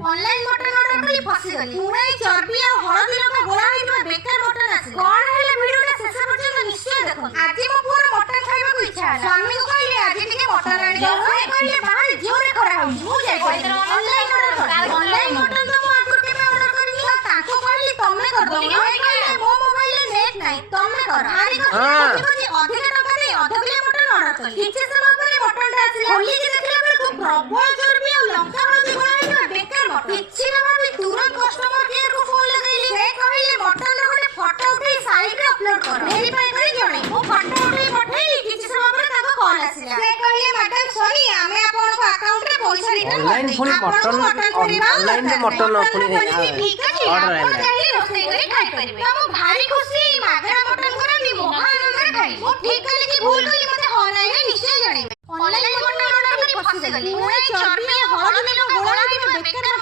online mutton order करी फसी गली पुणे चर्बी और हळदी लगा गोळा होइबा बेकार मटन आसी कोन हेले वीडियोटा शेष पर्यंत निश्चय देखो आज मो पूरा मटन खाइबा को इच्छा है स्वामी को कहले आज टिके मटन आनी दो से कहले बाहर जोरे खरा हो मु जाई पड़े ऑनलाइन मटन तो मो आगुर के ऑर्डर करी तो ताको कहली तम्मे कर दो कहले मो मोबाइल ले नेट नाही तम्मे कर हारी को अधिक टका दे आधा किलो मटन ऑर्डर करी किछि समय पर मटन आसीला खोली के देखला पर खूब प्रबल चर्बी और लंका हळदी गोळा होइबा बेकार किछि ना भाभी तुरंत कस्टमर केयर को फोन लगैली से कहले मटन रे गोटे फोटो उठै साइट रे अपलोड कर वेरीफाई करी जणे ओ फोटो उठै पठैली किछि समय पर ताको कॉल आसीला से कहले मैडम सॉरी हमें आपन को अकाउंट रे पैसा रिटर्न ऑनलाइन पुनी मटन ऑनलाइन रे मटन पुनी ठीक अछि आपन चाहि रोसई करी खाइ परिबे त मो भारी खुशी मागरा मटन करनी मो आनंद रे खाइ मो ठीक कली कि भूल कली मते ऑनलाइन रे निश्चय जणे ऑनलाइन मटन ऑर्डर करी फसी गली पुणे चर्बी हळदी लगा गोळा होइबा बेकार